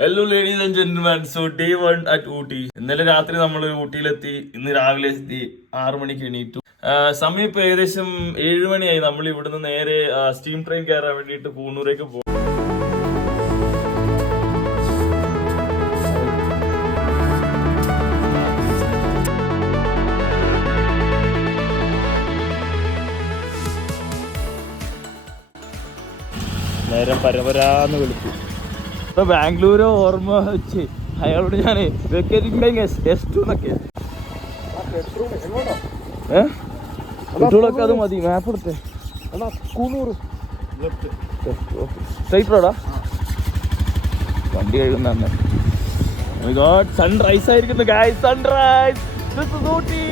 Hello ladies and gentleman, so day 1 at Ooty. ഇന്നലെ രാത്രി നമ്മൾ ഊട്ടിയിലെത്തി, ഇന്ന് രാവിലെ എത്തി, 6 മണിക്ക് എണീറ്റു. സമയം ഇപ്പൊ ഏകദേശം 7 മണിയായി. നമ്മൾ ഇവിടുന്ന് നേരെ സ്റ്റീം ട്രെയിൻ കയറാൻ വേണ്ടിയിട്ട് കൂണൂരേക്ക് പോകും. നേരം പരപരാന്ന് വിളിച്ചു. ഇപ്പൊ ബാംഗ്ലൂര് ഓർമ്മ വെച്ച് അയാളോട് ഞാൻ S2 എന്നൊക്കെ കുട്ടികളൊക്കെ അത് മതി. മാപ്പ് എടുത്തേ. സ്ട്രൈറ്റ് റോഡാ വണ്ടി കഴുകുന്ന. സൺറൈസ് ആയിരിക്കുന്നു guys, sunrise. This is Ooty.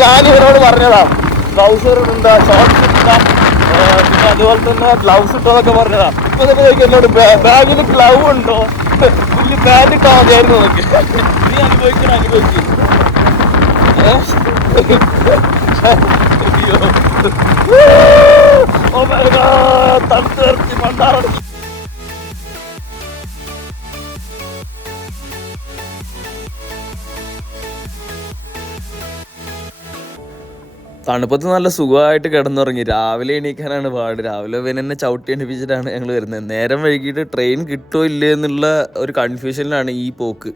ഞാൻ ഇവരോട് പറഞ്ഞതാ ട്രൗസർ ഇടാ, ഷോർട്സ് ഇടാം, പിന്നെ അതുപോലെ തന്നെ ഗ്ലൗസ് ഇട്ടോന്നൊക്കെ പറഞ്ഞതാ. ഇപ്പൊ തന്നെ എന്നോട് ബാഗിൽ ഗ്ലൗ ഉണ്ടോ, വലിയ പാൻറ് ഇട്ടാ മതിയായിരുന്നു നോക്കി. നീ അനുഭവിക്കണം. തണുത്ത് നിർത്തി മണ്ടാറടക്കി. തണുപ്പത്ത് നല്ല സുഖമായിട്ട് കിടന്നുറങ്ങി. രാവിലെ എണീക്കാനാണ് പാട്. രാവിലെ എന്നെ ചവിട്ടി എണീപ്പിച്ചിട്ടാണ് ഞങ്ങൾ വരുന്നത്. നേരം വൈകിട്ട് ട്രെയിൻ കിട്ടുമോ ഇല്ലേ എന്നുള്ള ഒരു കൺഫ്യൂഷനിലാണ് ഈ പോക്ക്.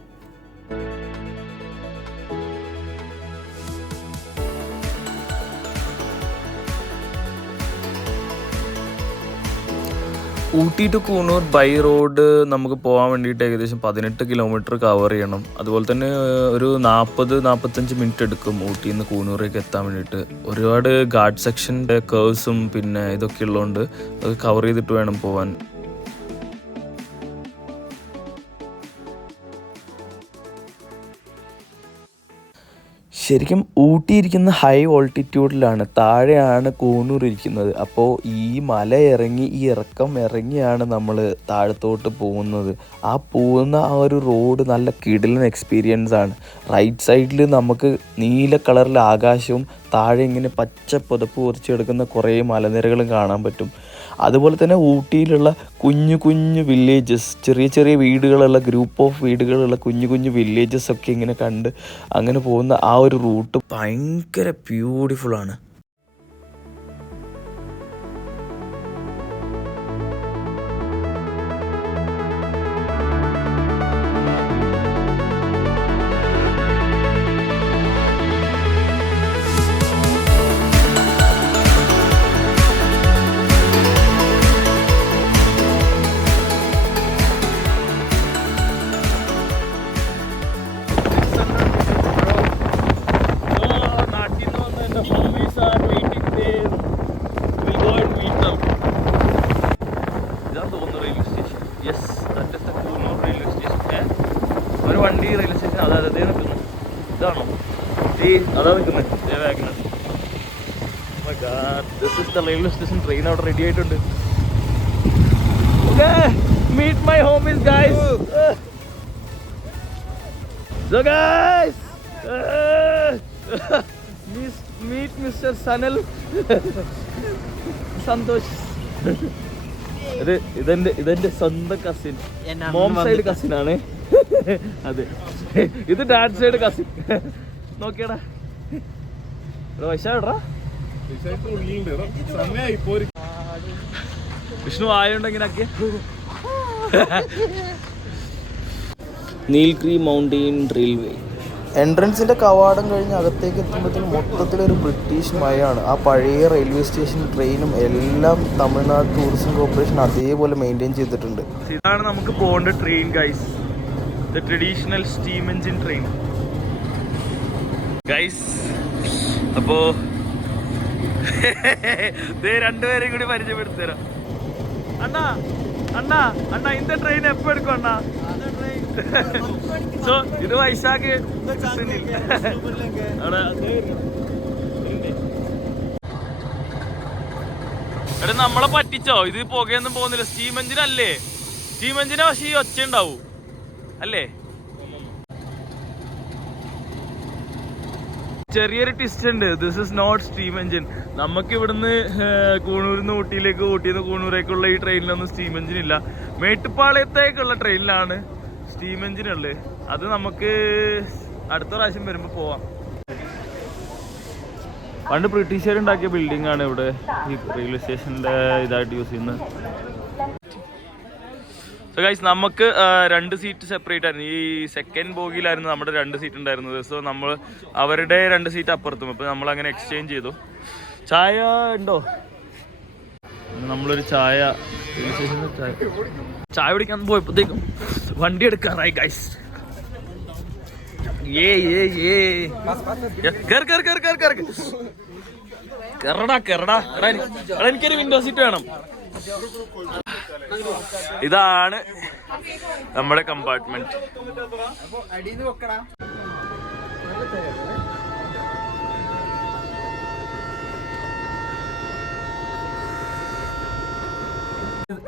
Ooty to Coonoor by road നമുക്ക് പോകാൻ വേണ്ടിയിട്ട് ഏകദേശം 18 കിലോമീറ്റർ കവർ ചെയ്യണം. അതുപോലെ തന്നെ ഒരു 40-45 മിനിറ്റ് എടുക്കും ഊട്ടിയിൽ നിന്ന് കൂണൂരേക്ക് എത്താൻ വേണ്ടിയിട്ട്. ഒരുപാട് ഗാർഡ് സെക്ഷൻ്റെ കേഴ്സും പിന്നെ ഇതൊക്കെ ഉള്ളതുകൊണ്ട് അത് കവർ ചെയ്തിട്ട് വേണം പോകാൻ. ശരിക്കും ഊട്ടി ഇരിക്കുന്ന ഹൈ ഓൾട്ടിറ്റ്യൂഡിലാണ്, താഴെയാണ് കൂണൂർ ഇരിക്കുന്നത്. അപ്പോൾ ഈ മല ഇറങ്ങി, ഈ ഇറക്കം ഇറങ്ങിയാണ് നമ്മൾ താഴത്തോട്ട് പോകുന്നത്. പോകുന്ന ആ ഒരു റോഡ് നല്ല കിടിലൻ എക്സ്പീരിയൻസ് ആണ്. റൈറ്റ് സൈഡിൽ നമുക്ക് നീല കളറിലെ ആകാശവും താഴെ ഇങ്ങനെ പച്ച പുതപ്പ് പൊറിച്ചെടുക്കുന്ന കുറേ മലനിരകളും കാണാൻ പറ്റും. അതുപോലെ തന്നെ ഊട്ടിയിലുള്ള കുഞ്ഞു കുഞ്ഞു വില്ലേജസ്, ചെറിയ ചെറിയ വീടുകളുള്ള ഗ്രൂപ്പ് ഓഫ് വീടുകളുള്ള കുഞ്ഞു കുഞ്ഞു വില്ലേജസ് ഒക്കെ ഇങ്ങനെ കണ്ട് അങ്ങനെ പോകുന്ന ആ ഒരു റൂട്ട് ഭയങ്കര ബ്യൂട്ടിഫുള്ളാണ്. ഒരു വണ്ടി റെയിൽവേ സ്റ്റേഷൻ അതായത് നിൽക്കുന്നു. ഇതാണോ അതാ നിൽക്കുന്നത്? Railway station. ട്രെയിൻ അവിടെ റെഡി ആയിട്ടുണ്ട്. Meet my homies guys. So guys, meet Mr. Sanal. Santhosh. ഇതെന്റെ സ്വന്തം കസിൻ, മോം സൈഡ് കസിനാണ്. അതെ, ഇത് ഡാഡ് സൈഡ് കസിൻ. നോക്കിയടാ വൈശാടാ വിഷ്ണു ആയുണ്ടെങ്കിലൊക്കെ. നീൽഗിരി മൗണ്ടെയിൻ റെയിൽവേ എൻട്രൻസിൻ്റെ കവാടം കഴിഞ്ഞ് അകത്തേക്ക് എത്തുമ്പോഴത്തേക്കും മൊത്തത്തിലൊരു ബ്രിട്ടീഷ് മയമാണ്. ആ പഴയ റെയിൽവേ സ്റ്റേഷനും ട്രെയിനും എല്ലാം തമിഴ്നാട് ടൂറിസം കോർപ്പറേഷൻ അതേപോലെ മെയിൻറ്റെയിൻ ചെയ്തിട്ടുണ്ട്. ഇതാണ് നമുക്ക് പോകേണ്ട train guys, the traditional steam engine train guys. അപ്പോ രണ്ടുപേരെയും കൂടി പരിചയപ്പെടുത്തി തരാം. അണ്ണാ അണ്ണാ അണ്ണാ இந்த ട്രെയിൻ എപ്പോ എടുക്കും അണ്ണാ? സോ ഇത് വൈശാഖ് എടാ നമ്മളെ പറ്റിച്ചോ? ഇത് പുകയൊന്നും പോകുന്നില്ല, സ്റ്റീം എഞ്ചിൻ അല്ലേ? സ്റ്റീം എഞ്ചിന് പക്ഷേ ഈ ഒച്ച ഉണ്ടാവും അല്ലേ? ചെറിയൊരു ട്വിസ്റ്റ് ഉണ്ട്. This is not steam engine. നമുക്ക് ഇവിടുന്ന് കൂണൂരിൽ നിന്ന് ഊട്ടിയിലേക്ക്, ഊട്ടിയിൽ നിന്ന് കൂണൂരേക്കുള്ള ഈ ട്രെയിനിലൊന്നും സ്റ്റീം എഞ്ചിൻ ഇല്ല. മേട്ടുപ്പാളയത്തേക്കുള്ള ട്രെയിനിലാണ് സ്റ്റീം എഞ്ചിൻ ഉള്ളത്. അത് നമുക്ക് അടുത്ത പ്രാവശ്യം വരുമ്പോൾ പോവാം. പണ്ട് ബ്രിട്ടീഷുകാരുണ്ടാക്കിയ ബിൽഡിംഗ് ആണ് ഇവിടെ ഈ റെയിൽവേ സ്റ്റേഷനിലെ ഇതായിട്ട് യൂസ് ചെയ്യുന്നത്. സോ ഗൈസ്, നമുക്ക് 2 സീറ്റ് സെപ്പറേറ്റ് ആയിരുന്നു. ഈ സെക്കൻഡ് ബോഗിയിലായിരുന്നു നമ്മുടെ 2 സീറ്റ് ഉണ്ടായിരുന്നത്. സോ നമ്മൾ അവരുടെ 2 സീറ്റ് അപ്പുറത്തും. അപ്പോൾ നമ്മൾ അങ്ങനെ എക്സ്ചേഞ്ച് ചെയ്തു. ചായ ഉണ്ടോ? നമ്മളൊരു ചായ കുടിക്കാൻ പോയപ്പോഴത്തേക്കും വണ്ടി എടുക്കാറായി ഗൈസ്. എനിക്കൊരു വിൻഡോ സീറ്റ് വേണം. ഇതാണ് നമ്മുടെ കമ്പാർട്ട്മെന്റ്.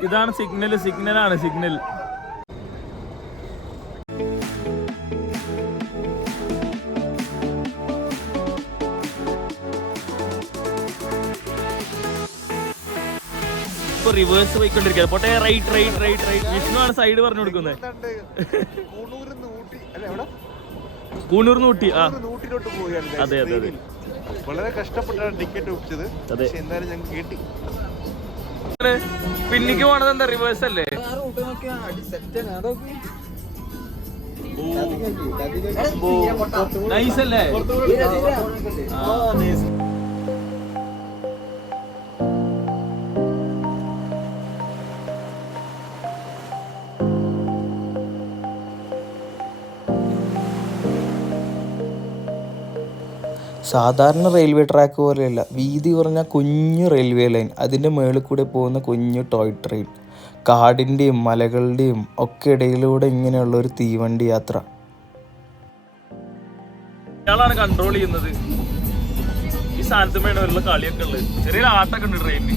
ഇതാണ് സിഗ്നലാണ് സിഗ്നൽ. റിവേഴ്സ് പോയിക്കൊണ്ടിരിക്കുക. പോട്ടെ, റൈറ്റ്. വിഷ്ണു ആണ് സൈഡ് പറഞ്ഞു കൊടുക്കുന്നത്. കൂണൂർ ഊട്ടി. അതെ. വളരെ കഷ്ടപ്പെട്ടാണ് ടിക്കറ്റ് ഒപ്പിച്ചത്. എന്തായാലും ഞങ്ങൾ കേട്ടി. പിന്നിക്ക് പോണത് എന്താ റിവേഴ്സ് അല്ലേ? നൈസ് അല്ലേ? സാധാരണ റെയിൽവേ ട്രാക്ക് പോലെയല്ല, വീതി കുറഞ്ഞ കുഞ്ഞു റെയിൽവേ ലൈൻ, അതിൻ്റെ മുകളിൽ കൂടെ പോകുന്ന കുഞ്ഞു ടോയ് ട്രെയിൻ, കാടിൻ്റെയും മലകളുടെയും ഒക്കെ ഇടയിലൂടെ ഇങ്ങനെയുള്ള ഒരു തീവണ്ടി യാത്ര. ഇയാളാണ് കൺട്രോൾ ചെയ്യുന്നത്. ഈ സ്ഥാനത്ത് വേണമുള്ള കളിയൊക്കെ ഉള്ളത്. ചെറിയൊരു ആട്ടൊക്കെ ഉണ്ട് ട്രെയിനിൽ.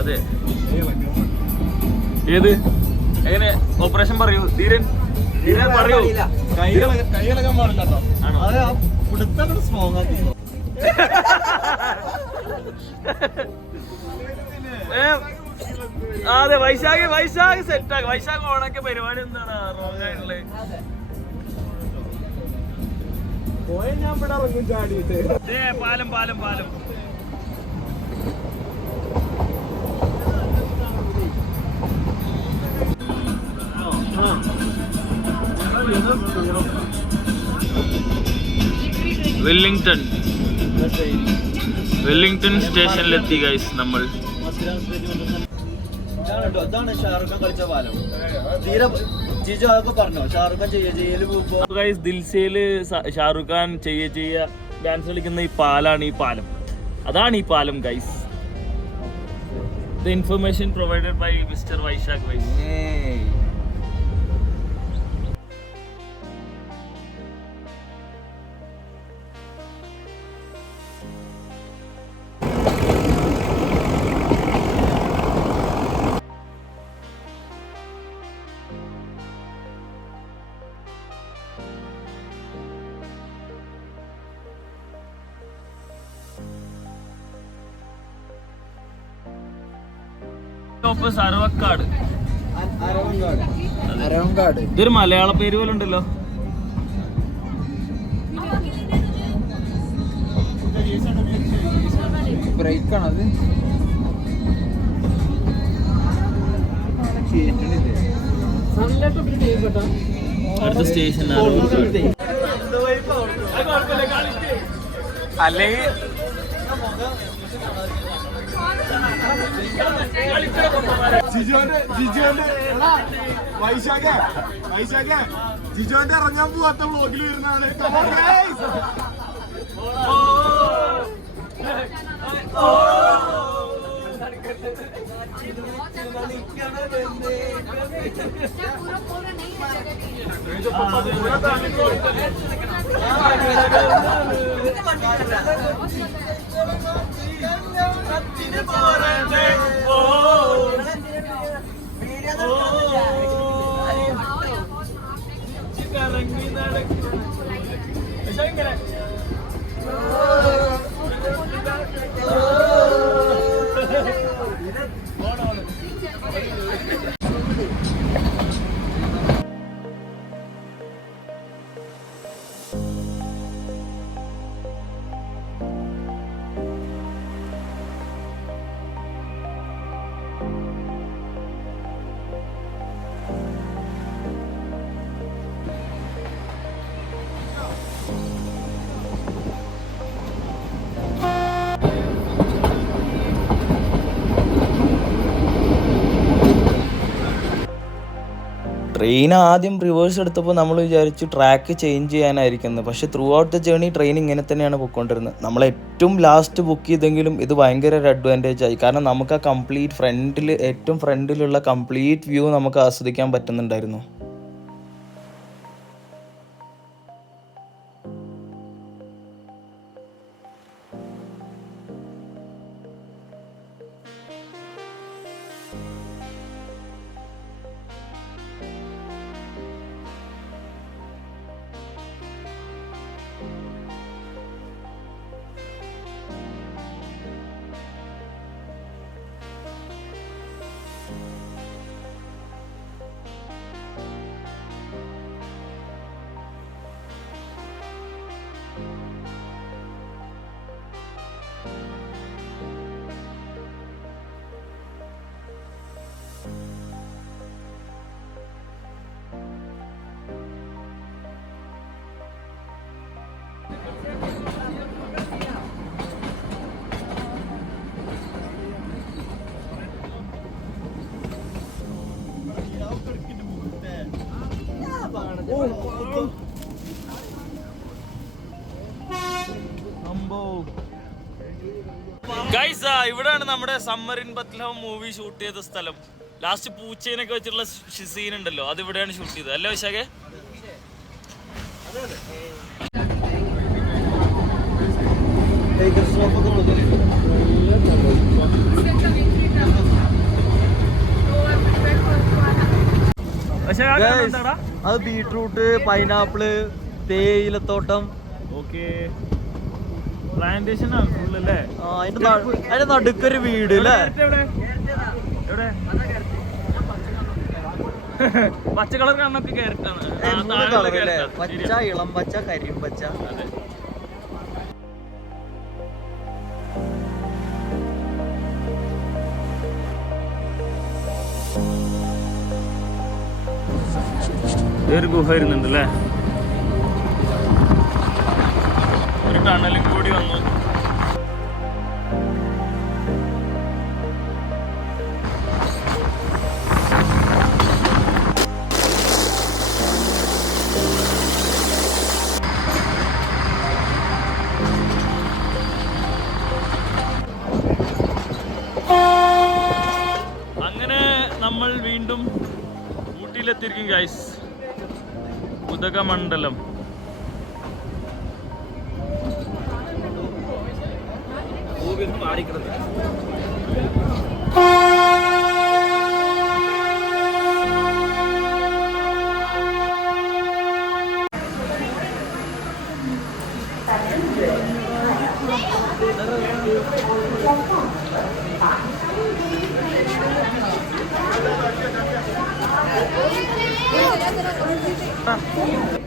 അതെ. ഏത് എങ്ങനെ ഓപ്പറേഷൻ പറയൂ ധീരൻ? പറയൂ. കൈകളൊക്കെ പാടില്ല കേട്ടോ. അതെ, വൈശാഖ് സെറ്റാ. വൈശാഖ് ഓണൊക്കെ പരിപാടി എന്താണ് റോങ് ആയിട്ടുള്ളത്? പാലം വെല്ലിംഗ്ടൺ സ്റ്റേഷനിലെത്തി ഗൈസ് നമ്മൾ. ദിൽസയില് ഷാറുഖ് ഖാൻ ചെയ്യ ഡാൻസ് കളിക്കുന്ന ഈ പാലാണ് ഈ പാലം. അതാണ് ഈ പാലം guys. The information provided by mister Vaishakh guys. Aravankadu. ഇതൊരു മലയാള പേര് പോലെ ഉണ്ടല്ലോ. ബ്രേക്കാണത്. അടുത്ത സ്റ്റേഷൻ അല്ലെങ്കിൽ ജിജോന്റെ ഇറങ്ങാൻ പോവാത്ത വ്ളോഗിൽ വരുന്നതാണ്. ട്രെയിൻ ആദ്യം റിവേഴ്സ് എടുത്തപ്പോൾ നമ്മൾ വിചാരിച്ചു ട്രാക്ക് ചേഞ്ച് ചെയ്യാനായിരിക്കുന്നത്. പക്ഷേ throughout the journey train ഇങ്ങനെ തന്നെയാണ് പോയിക്കൊണ്ടിരുന്നത്. നമ്മൾ ഏറ്റവും ലാസ്റ്റ് ബുക്ക് ചെയ്തെങ്കിലും ഇത് ഭയങ്കര ഒരു അഡ്വാൻറ്റേജ് ആയി. കാരണം നമുക്ക് ആ കംപ്ലീറ്റ് ഏറ്റവും ഫ്രണ്ടിലുള്ള കംപ്ലീറ്റ് വ്യൂ നമുക്ക് ആസ്വദിക്കാൻ പറ്റുന്നുണ്ടായിരുന്നു. ഗൈസ്, ഇവിടെയാണ് നമ്മുടെ summer in Bethlehem movie shoot ചെയ്ത സ്ഥലം. ലാസ്റ്റ് പൂച്ചേനൊക്കെ വെച്ചിട്ടുള്ള സീൻ ഉണ്ടല്ലോ, അത് ഇവിടെയാണ് ഷൂട്ട് ചെയ്തത് അല്ലേ വിശാഖേ? അത് ബീട്രൂട്ട്, പൈനാപ്പിള്, തേയിലത്തോട്ടം. ഓക്കെ, പ്ലാന്റേഷൻ ആണ് ഫുൾ അല്ലേ? അതിന്റെ നടുക്കൊരു വീട് അല്ലേ? പച്ച കളർ കാണുന്നൊക്കെ ക്യാരറ്റാണ്. പച്ച, ഇളം പച്ച, കരിമ്പച്ച. ഒരു ഗുഹ ഇരുന്നുണ്ടല്ലേ? ഒരു ടണലും കൂടി വന്നു. അങ്ങനെ നമ്മൾ വീണ്ടും ഊട്ടിയിലെത്തിയിരിക്കും ഗൈസ്. ഉദകമണ്ഡലം.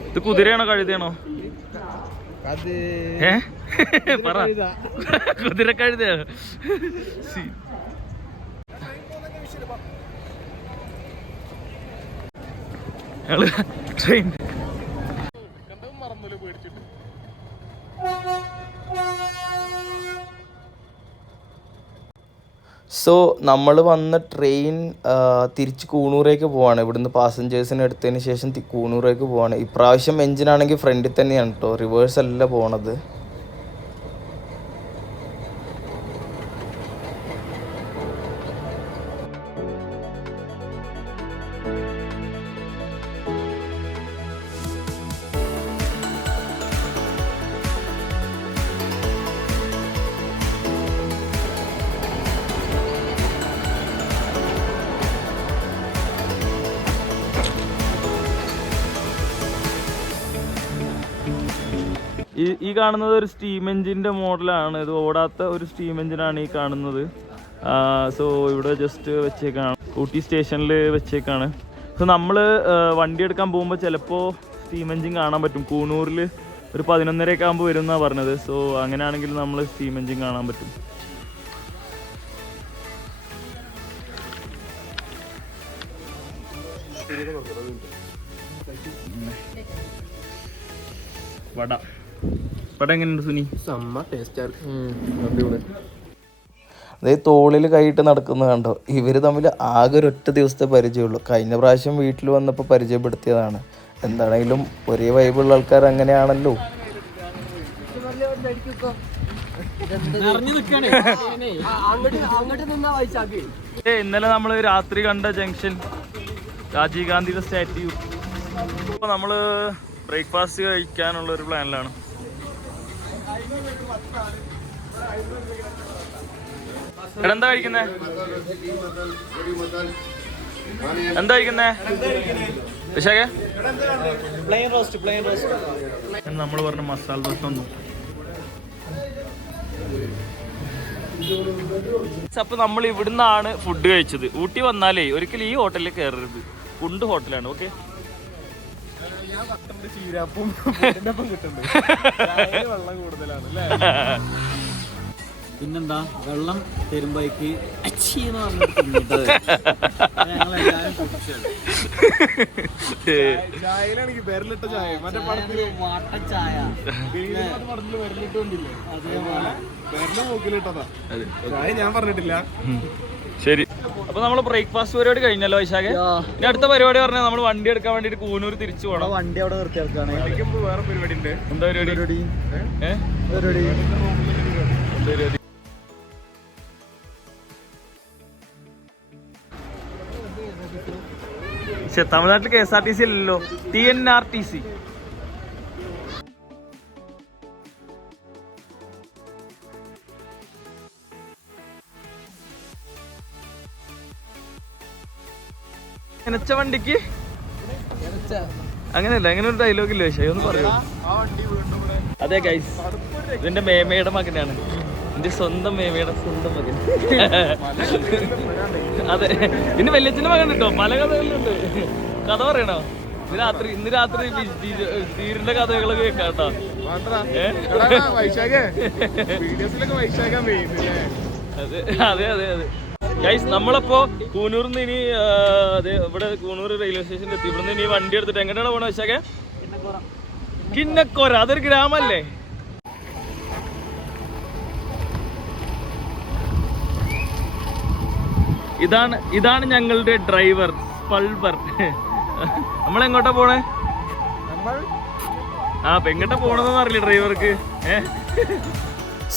ഇത് കുതിരയാണോ കഴുതയാണോ? പറ. കുതിര കഴുതയോ? ട്രെയിൻ സോ നമ്മൾ വന്ന ട്രെയിൻ തിരിച്ച് കൂണൂരേക്ക് പോവാണ്. ഇവിടുന്ന് പാസഞ്ചേഴ്സിനെ എടുത്തതിന് ശേഷം കൂണൂരേക്ക് പോവാണ്. ഇപ്രാവശ്യം എഞ്ചിനാണെങ്കിൽ ഫ്രണ്ടിൽ തന്നെയാണ് കേട്ടോ, റിവേഴ്സ് അല്ല പോണത്. ഈ കാണുന്നത് ഒരു സ്റ്റീം എഞ്ചിൻ്റെ മോഡലാണ്. ഇത് ഓടാത്ത ഒരു സ്റ്റീം എഞ്ചിനാണ് ഈ കാണുന്നത്. സോ ഇവിടെ ജസ്റ്റ് വെച്ചേക്കാണ്, ഊട്ടി സ്റ്റേഷനിൽ വെച്ചേക്കാണ്. സോ നമ്മൾ വണ്ടി എടുക്കാൻ പോകുമ്പോൾ ചിലപ്പോൾ സ്റ്റീം എഞ്ചിൻ കാണാൻ പറ്റും. കൂണൂരിൽ ഒരു 11:30 ആകുമ്പോൾ വരും എന്നാണ് പറഞ്ഞത്. സോ അങ്ങനെയാണെങ്കിൽ നമ്മൾ സ്റ്റീം എഞ്ചിൻ കാണാൻ പറ്റും. വട എങ്ങനെയുണ്ട് സുനി? അതായത് തോളിൽ കൈയിട്ട് നടക്കുന്നത് കണ്ടോ. ഇവർ തമ്മിൽ ആകെ ഒരൊറ്റ ദിവസത്തെ പരിചയമുള്ളൂ. കഴിഞ്ഞ പ്രാവശ്യം വീട്ടിൽ വന്നപ്പോൾ പരിചയപ്പെടുത്തിയതാണ്. എന്താണെങ്കിലും ഒരേ വൈബുള്ള ആൾക്കാർ അങ്ങനെയാണല്ലോ. ഇന്നലെ നമ്മൾ രാത്രി കണ്ട ജംഗ്ഷൻ രാജീവ് ഗാന്ധിയുടെ സ്റ്റാറ്റ്യൂ. അപ്പോൾ നമ്മൾ ബ്രേക്ക്ഫാസ്റ്റ് കഴിക്കാനുള്ള ഒരു പ്ലാനിലാണ്. എന്താ കഴിക്കുന്നേ? എന്താ കഴിക്കുന്നേ? വിശാഖേ നമ്മൾ പറഞ്ഞ മസാല ദോശ ഒന്നും. അപ്പൊ നമ്മൾ ഇവിടുന്നാണ് ഫുഡ് കഴിച്ചത്. ഊട്ടി വന്നാലേ ഒരിക്കലും ഈ ഹോട്ടലിൽ കയറരുത്. കുണ്ട് ഹോട്ടലാണ്. ഓക്കെ, പിന്നെന്താ വെള്ളം തരുമ്പോഴേക്ക് അച്ചീന്ന് പറഞ്ഞിട്ട് ഞാൻ പറഞ്ഞിട്ടില്ല. ശരി, അപ്പൊ നമ്മള് ബ്രേക്ക്ഫാസ്റ്റ് പരിപാടി കഴിഞ്ഞല്ലോ വൈശാഖെ. ഇനി അടുത്ത പരിപാടി പറഞ്ഞാൽ നമ്മൾ വണ്ടി എടുക്കാൻ വേണ്ടിട്ട് കൂനൂർ തിരിച്ചു പോകണം. വണ്ടി അവിടെ നിർത്തിയെടുക്കാണ്. വേറെ പരിപാടി ഉണ്ട്. എന്താ പരിപാടി? പക്ഷെ തമിഴ്നാട്ടിൽ KSRTC അല്ലല്ലോ, TNRTC. നനച്ച വണ്ടിക്ക് അങ്ങനെയല്ല, അങ്ങനെ ഒരു ഡയലോഗ് ഇല്ല. പക്ഷേ ഒന്ന് പറയൂ. അതെ ഗൈസ്, ഇതിന്റെ മേമയുടെ മകനാണ്. എന്റെ സ്വന്തം മേമയുടെ സ്വന്തം മകൻ. അതെ, പിന്നെ വല്യച്ഛന്റെ മകൻ കേട്ടോ. പല കഥകളിലുണ്ട്. കഥ പറയണോ? ഇന്ന് രാത്രി ധീരന്റെ കഥകളൊക്കെ കേൾക്കാം കേട്ടോ. അതെ അതെ അതെ ഗൈസ്, നമ്മളിപ്പോ കൂനൂരിൽ നിന്ന് ഇനി അതെ ഇവിടെ കൂനൂർ റെയിൽവേ സ്റ്റേഷനിൽ എത്തി. ഇവിടെ നിന്ന് ഇനി വണ്ടി എടുത്തിട്ട് എങ്ങനെയാണ് പോണ വെച്ചാൽ കിന്നക്കോര. അതൊരു ഗ്രാമല്ലേ? ഇതാണ് ഞങ്ങളുടെ ഡ്രൈവർ പൾവർ. നമ്മളെങ്ങോട്ടാ പോണേ? എങ്ങോട്ടാ പോണെന്ന് അറിയില്ല ഡ്രൈവർക്ക്.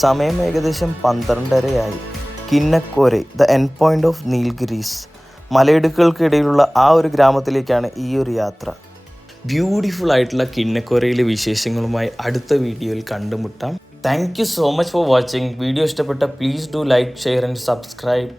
സമയം ഏകദേശം 12:30 Kinnakorai, the end point of Nilgiris. മലയിടുക്കുകൾക്കിടയിലുള്ള ആ ഒരു ഗ്രാമത്തിലേക്കാണ് ഈ ഒരു യാത്ര. ബ്യൂട്ടിഫുൾ ആയിട്ടുള്ള കിന്നക്കോരയിലെ വിശേഷങ്ങളുമായി അടുത്ത വീഡിയോയിൽ കണ്ടുമുട്ടാം. Thank you so much for watching. Video ഇഷ്ടപ്പെട്ട please do like, share and subscribe.